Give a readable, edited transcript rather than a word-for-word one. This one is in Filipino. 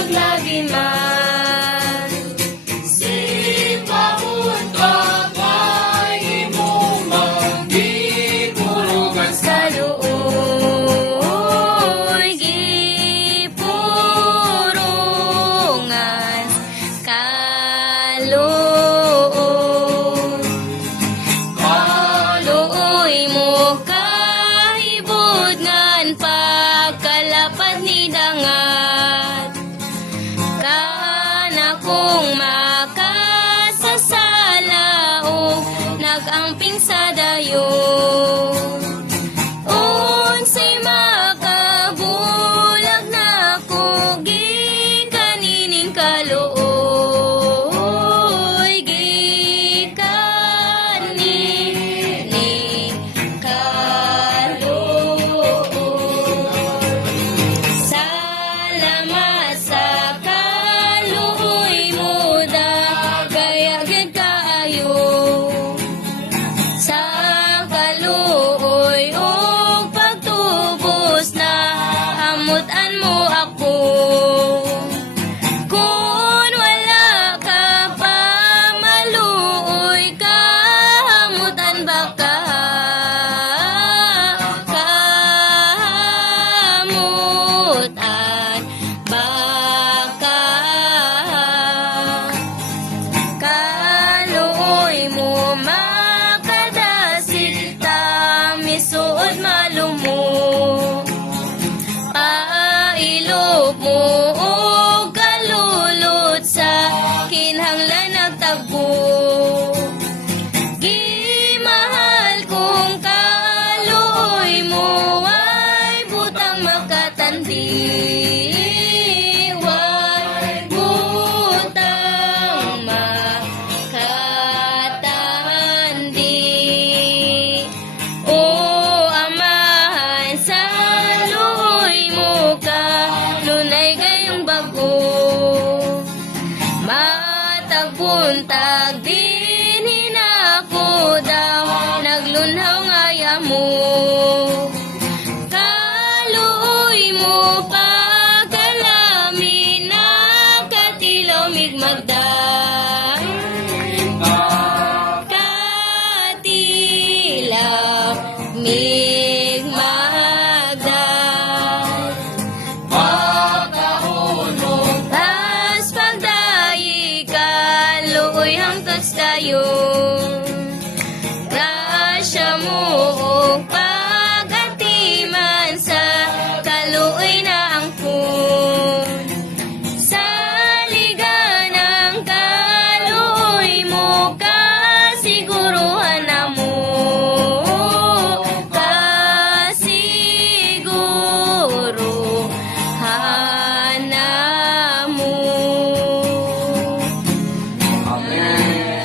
maglabi man. Sipaon pagay mo magdipurugan sa Kaluoy gipurungan, kaluoy. Kaluoy mo kahibod ngan pagkalapad ni dangat. Kana kong makasasala o nag-amping sa dayon. Unsay makabulag na kugi kanining kaluoy, gikanining kaluoy. Salamat sa kaluoy mo dagayagid kaayo. Sa kaluoy o pagtubos na amutan mo ako. Kung wala ka pa maluoy ka, hamutan ba ka? Kahamutan ba ka? Kaluoy mo makadasig tamisuod malumo. Pailog mo o kalulot sa kinhanglan nagtagpo. Gimahal kong kaluoy mo ay butang makatandi. Way butang makatandi. O amahan sa luoy mo ka, nunay gayong bago. Matagbuntag din hinako daw, naglunhaw ngaya mo. Kaluoy mo pagkalami, nakatilaw migmagdang. Katilaw migmagdang. pagkahulog Tas pagdayi kaluoy hangtod tayo. Grasya mo